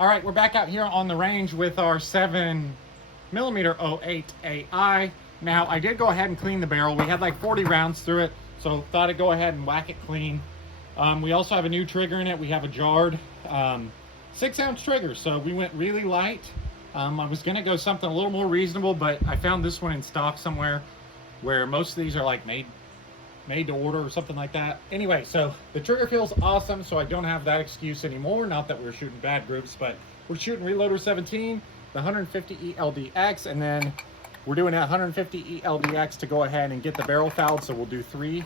All right, we're back out here on the range with our 7mm08AI. Now, I did go ahead and clean the barrel. We had like 40 rounds through it, so thought I'd go ahead and whack it clean. We also have a new trigger in it. We have a jarred 6-ounce trigger, so we went really light. I was gonna go something a little more reasonable, but I found this one in stock somewhere where most of these are like made to order or something like that. Anyway, so the trigger feels awesome, so I don't have that excuse anymore. Not that we're shooting bad groups, but we're shooting Reloader 17, the 150 ELD-x, and then we're doing a 150 ELD-x to go ahead and get the barrel fouled. So we'll do 3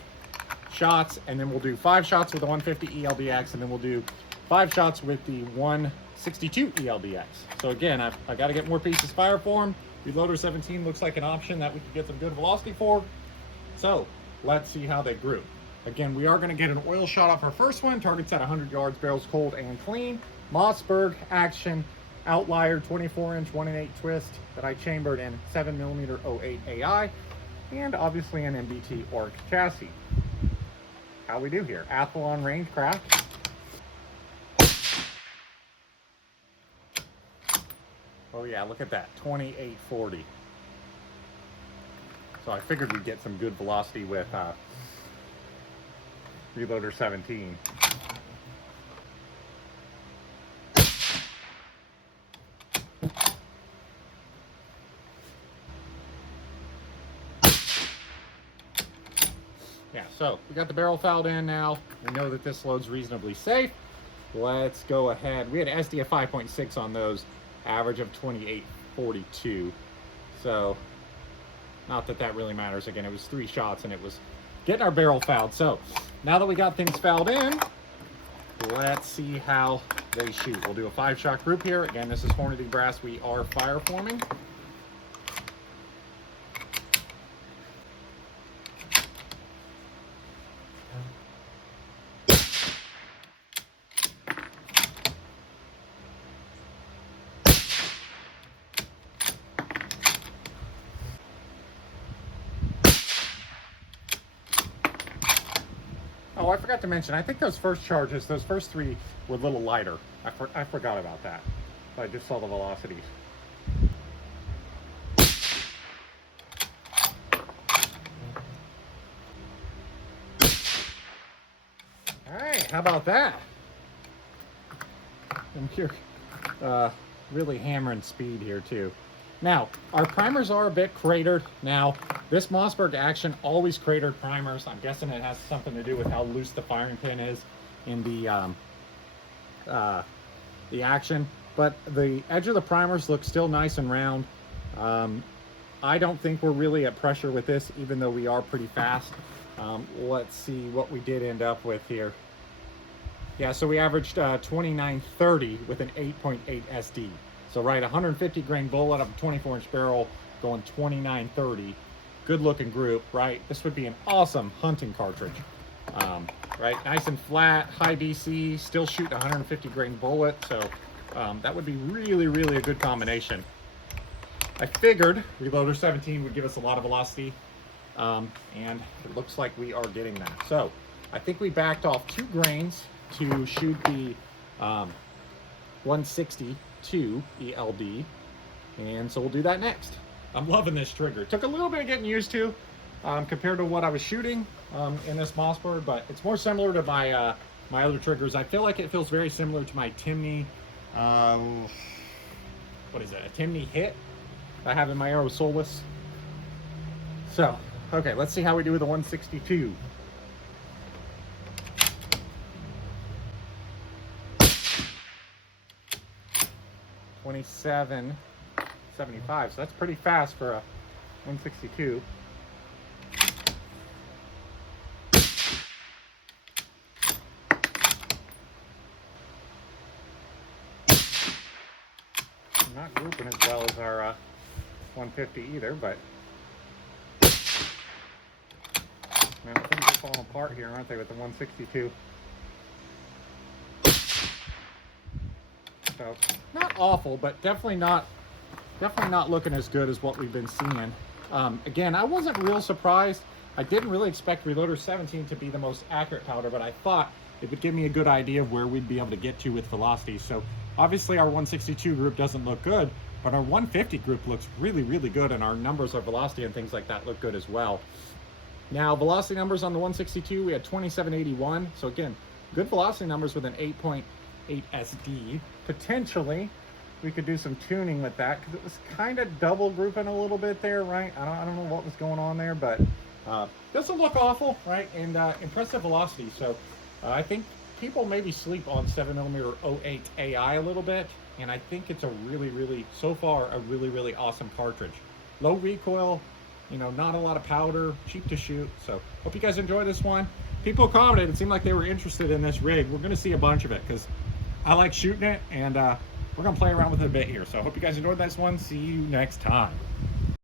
shots, and then we'll do 5 shots with the 150 ELD-x, and then we'll do 5 shots with the 162 ELD-x. So again, I got to get more pieces fire for them. Reloader 17 looks like an option that we could get some good velocity for. So let's see how they grew. Again, we are going to get an oil shot off our first one. Target's at 100 yards, barrel's cold and clean. Mossberg Action Outlier 24-inch 1-in-8 twist that I chambered in 7mm08AI, and obviously an MBT ORC chassis. How we do here? Athlon Rangecraft. Oh yeah, look at that, 2840. So I figured we'd get some good velocity with Reloader 17. Yeah, so we got the barrel fouled in now. We know that this load's reasonably safe. Let's go ahead. We had SD of 5.6 on those, average of 2842. So not that that really matters. Again, it was 3 shots and it was getting our barrel fouled. So now that we got things fouled in, let's see how they shoot. We'll do a 5-shot group here. Again, this is Hornady brass. We are fire forming. Oh, I forgot to mention, I think those first charges, those first 3 were a little lighter. I forgot about that. I just saw the velocities. All right, how about that? I'm here, really hammering speed here too. Now, our primers are a bit cratered. Now, this Mossberg Action always cratered primers. I'm guessing it has something to do with how loose the firing pin is in the Action. But the edge of the primers looks still nice and round. I don't think we're really at pressure with this, even though we are pretty fast. Let's see what we did end up with here. Yeah, so we averaged 2930 with an 8.8 SD. So right, 150 grain bullet of a 24-inch barrel going 2930. Good looking group, right? This would be an awesome hunting cartridge. Right, nice and flat, high DC, still shooting 150 grain bullet. So that would be really, really a good combination. I figured Reloader 17 would give us a lot of velocity, and it looks like we are getting that. So I think we backed off 2 grains to shoot the 162 ELD, and so we'll do that next. I'm loving this trigger. It took a little bit of getting used to compared to what I was shooting in this Mossberg, but it's more similar to my my other triggers. I feel like it feels very similar to my Timney, what is it, a Timney Hit I have in my Aero Solus. So, okay, let's see how we do with the 162. $27.75, so that's pretty fast for a 162. I'm not grouping as well as our 150 either, but man, things are falling apart here, aren't they, with the 162? So not awful, but definitely not looking as good as what we've been seeing. Again, I wasn't real surprised. I didn't really expect Reloader 17 to be the most accurate powder, but I thought it would give me a good idea of where we'd be able to get to with velocity. So Obviously our 162 group doesn't look good, but our 150 group looks really, really good, and our numbers, our velocity and things like that look good as well. Now, velocity numbers on the 162, we had 2781. So again, good velocity numbers with an 8.8 SD. Potentially, we could do some tuning with that because it was kind of double grouping a little bit there, right? I don't know what was going on there, but doesn't look awful, right? And impressive velocity. So I think people maybe sleep on 7mm08AI a little bit, and I think it's a really, really, so far, a really, really awesome cartridge. Low recoil, you know, not a lot of powder, cheap to shoot. So hope you guys enjoy this one. People commented, it seemed like they were interested in this rig. We're gonna see a bunch of it because I like shooting it, and we're gonna play around with it a bit here. So I hope you guys enjoyed this one. See you next time.